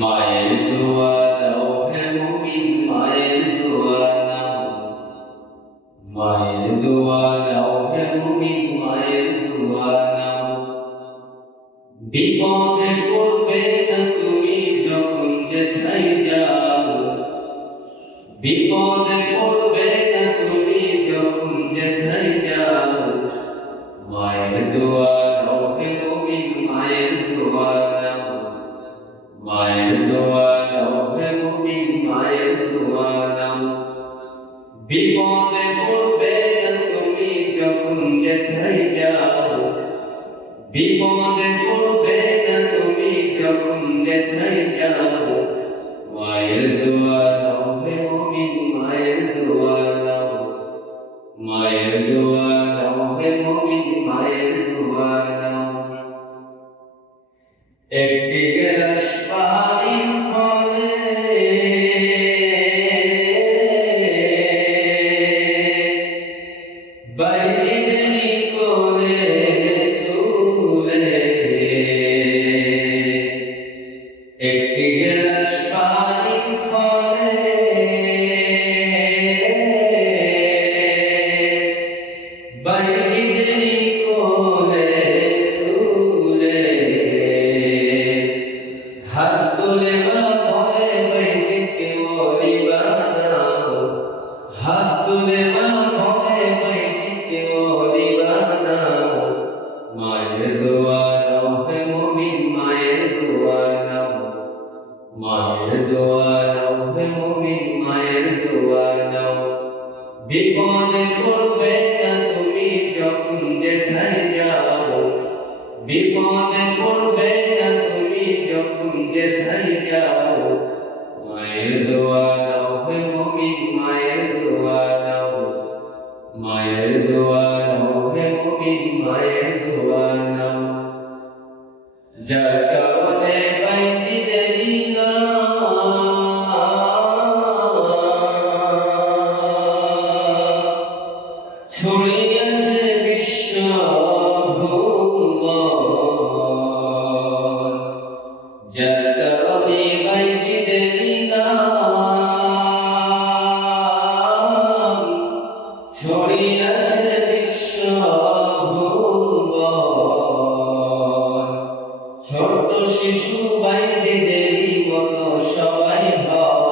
মায়ের দোয়া দাও হে মুমিন মায়ের দোয়া নাও, মায়ের দোয়া দাও হে মুমিন মায়ের দোয়া নাও। বিপদে পড়বে না তুমি যখন যেথায় যাও, বিপদে পড়বে না তুমি যখন যেথায় যাও। মায়ের দোয়া দাও হে মুমিন মায়ের দোয়া নাও, মায়ের দোয়া দাও হে মুমিন মায়ের দোয়া নাও। বিপদে পড়বে না তুমি যখন যেথায় যাও, বিপদে পড়বে না তুমি যখন যেথায় যাও। মায়ের দোয়া দাও হে মুমিন মায়ের দোয়া নাও, মায়ের দোয়া দাও হে মুমিন মায়ের দোয়া নাও। একটি গেলাস পানির ফলে বাইরে কোলে তুলে, একটি গেলাস পানির ফলে বাইরে কোলে তুলে, হাত তুলে মা বলে বাইজিকে ওলি বানাও, হাত তুলে মা বলে বাইজিকে ওলি বানাও। মায়ের দোয়া দাও হে মুমিন মায়ের দোয়া নাও, মায়ের দোয়া দাও হে মুমিন মায়ের দোয়া নাও। বিপদে পড়বে না তুমি যখন যেথায় যাও, বিপদে পড়বে না তুমি যখন যেথায় যাও। মায়ের দোয়া দাও হে মুমিন মায়ের দোয়া নাও, মায়ের দোয়া দাও হে মুমিন মায়ের দোয়া নাও। যার কারণে বাইজিদের ছড়িয়েছে বিশ্ব ভুবন, যার কারণে বাইজিদের ছড়িয়েছে বিশ্ব ভুবন। ছোট্ট শিশু বাইজিদের মতো সবাই হও,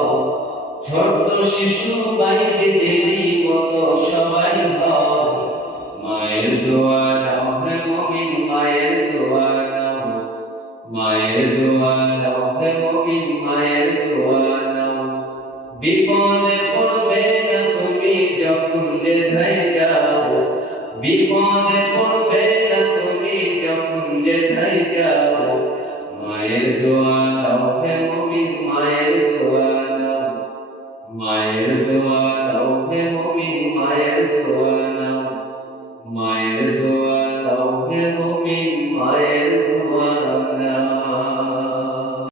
ছোট্ট শিশু বাইজিদের মতো সবাই হও। মায়ের দোয়া দাও হে মুমিন মায়ের দোয়া নাও, মায়ের দোয়া দাও হে মুমিন মায়ের দোয়া নাও। বিপদে পড়বে না তুমি যখন যেথায় যাও, বিপদে পড়বে না তুমি যখন যেথায় যাও। মায়ের দোয়া দাও হে মুমিন মায়ের দোয়া নাও, মায়ের দোয়া দাও হে মুমিন মায়ের দোয়া